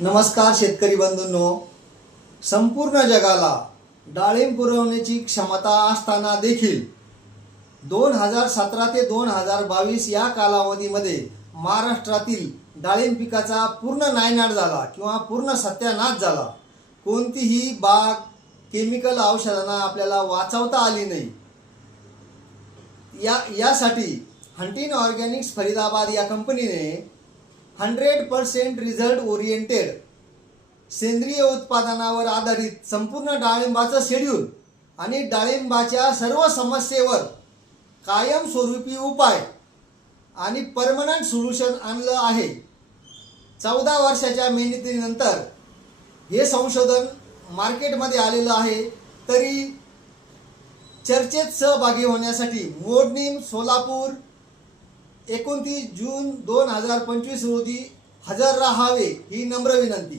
नमस्कार शेतकरी बंधूंनो, संपूर्ण जगाला डाळिंब पुरवण्याची क्षमता असताना देखील 2017 ते 2022 या कालावधीमध्ये महाराष्ट्रातील डाळिंब पिकाचा पूर्ण नायनाट झाला किंवा पूर्ण सत्यानाश झाला। कोणतीही बाग केमिकल औषधांना आपल्याला वाचवता आली नाही। यासाठी हंटिन ऑर्गॅनिक्स फरीदाबाद या कंपनीने 100% रिझल्ट ओरिएंटेड सेंद्रिय उत्पादनावर आधारित संपूर्ण डाळिंबाचं शेड्यूल आणि डाळिंबाच्या सर्व समस्येवर कायमस्वरूपी उपाय आणि परमनंट सोल्युशन आणलं आहे। 14 वर्षाच्या मेहनतीनंतर हे संशोधन मार्केटमध्ये आलेलं आहे। तरी चर्चेत सहभागी होण्यासाठी मोडणीम सोलापूर 29 जून 2025 रोजी हजर राहावे ही नम्र विनंती।